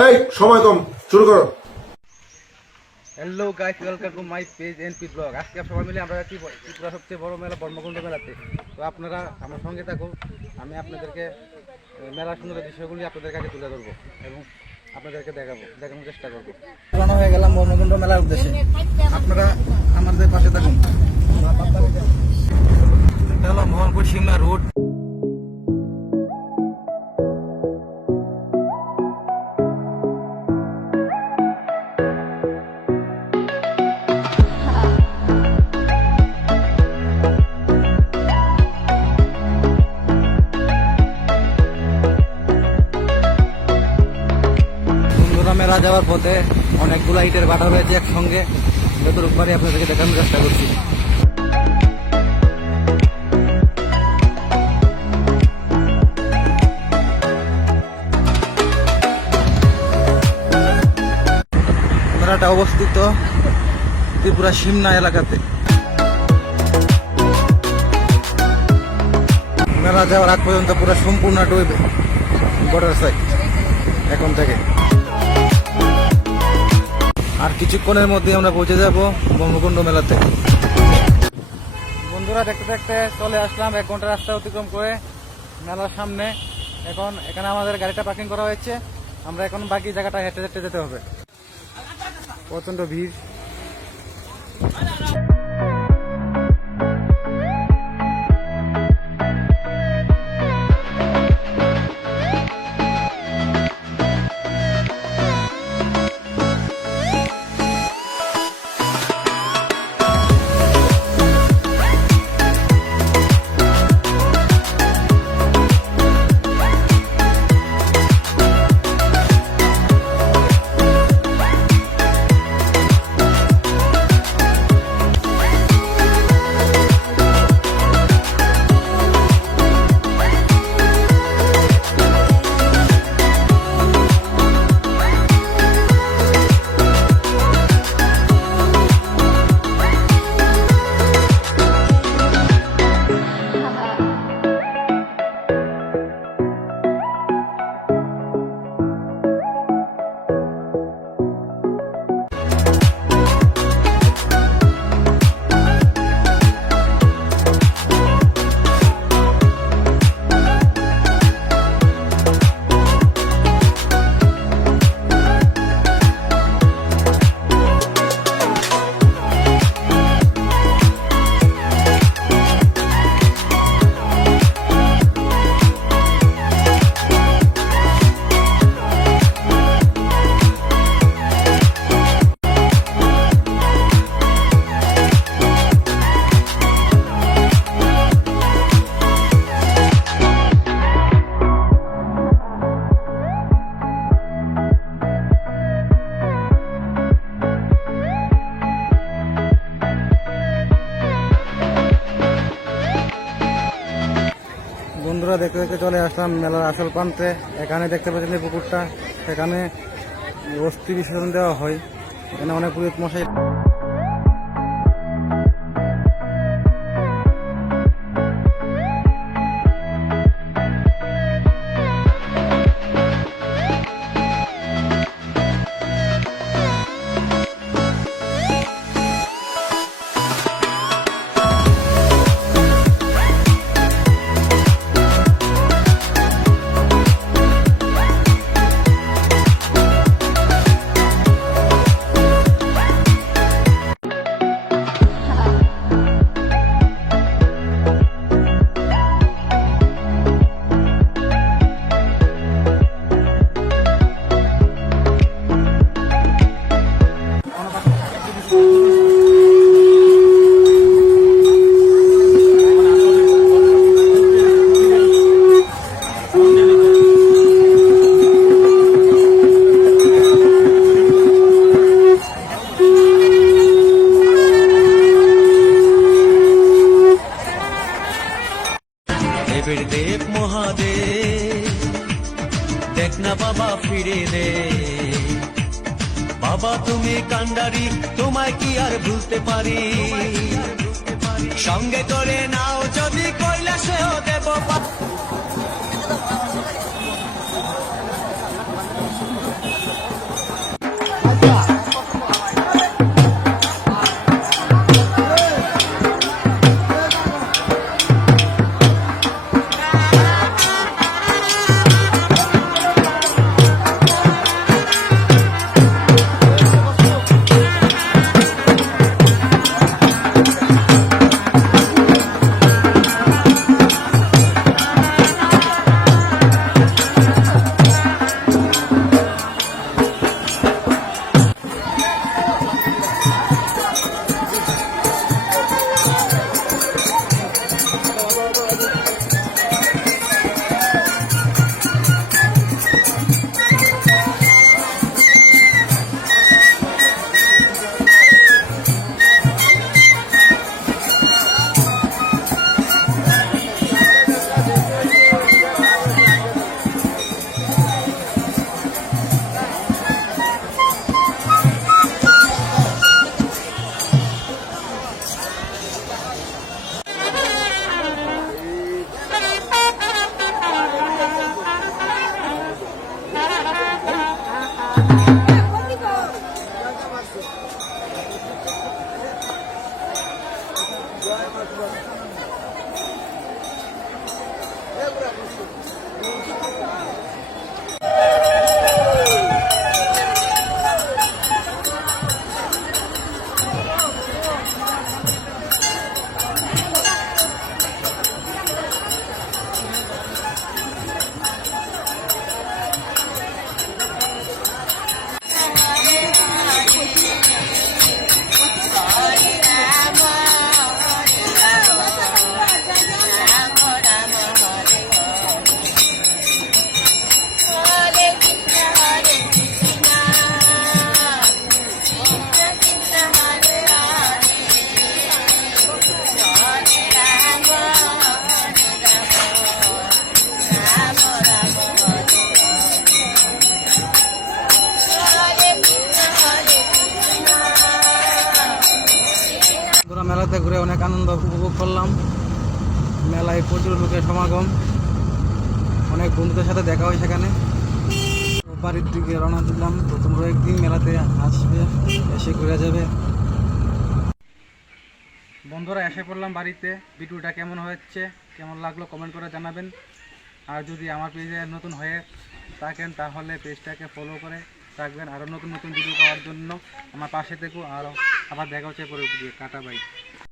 এই সময় কম, শুরু করো। Hello guys, welcome to my page NP blog. আজকে সবাই মিলে আমরা যাচ্ছি ত্রিপুরা সবচেয়ে বড় মেলা বর্মকুণ্ড মেলাতে। তো আপনারা আমার সঙ্গে থাকুন, আমি আপনাদেরকে মেলার সুন্দর দৃশ্যগুলি আপনাদের কাছে তুলে ধরবো এবং আপনাদেরকে দেখানোর চেষ্টা করবো। রওনা হয়ে গেলাম বর্মকুণ্ড মেলার উদ্দেশ্যে, আপনারা আমাদের পাশে থাকুন। এটা হলো মোহনপুর সিমলা রোড। মেলা যাওয়ার পথে অনেকগুলো ইটের বাটা রয়েছে একসঙ্গে, যতটুকু পারি আপনাদেরকে দেখানোর চেষ্টা করছি। মেলাটা অবস্থিত ত্রিপুরা সিমনা এলাকাতে। মেলা যাওয়ার আগ পর্যন্ত পুরো সম্পূর্ণ বর্ডার সাইড এখন থেকে। আর কিছুক্ষণের মধ্যে আমরা পৌঁছে যাব বর্মকুণ্ড মেলাতে। বন্ধুরা, দেখতে দেখতে চলে আসলাম 1 ঘন্টা রাস্তা অতিক্রম করে মেলার সামনে। এখন এখানে আমাদের গাড়িটা পার্কিং করা হয়েছে, আমরা এখন বাকি জায়গাটা হেঁটে হেঁটে যেতে হবে। প্রচন্ড ভিড়। বন্ধুরা, দেখতে দেখতে চলে আসলাম মেলার আসল প্রান্তে। এখানে দেখতে পাচ্ছেন এই পুকুরটা, এখানে অস্থি বিসর্জন দেওয়া হয়। এখানে অনেক পুরোহিত মশাই। দেব মহাদেব, দেখ না বাবা ফিরে দে। বাবা তুমি কান্ডারি, তোমায় কি আর ভুলতে পারি। সঙ্গে করে নাও যদি কৈলাসেও দেব। পুরো মেলাতে ঘুরে অনেক আনন্দ উপভোগ করলাম। মেলায় প্রচুর লোকের সমাগম, অনেক বন্ধুদের সাথে দেখা হয় সেখানে। বাড়ির দিকে রওনা দিলাম, তো তোমরা একদিন মেলাতে আসবে, এসে ঘুরে যাবে। বন্ধুরা এসে পড়লাম বাড়িতে। ভিডিওটা কেমন হচ্ছে, কেমন লাগলো কমেন্ট করে জানাবেন। আর যদি আমার পেজে নতুন হয়ে থাকেন তাহলে পেজটাকে ফলো করে রাখবেন আরও নতুন নতুন ভিডিও পাওয়ার জন্য। আমার পাশে থেকো, আরও আবার দেখা হচ্ছে পরে ভিডিও। Tata bye.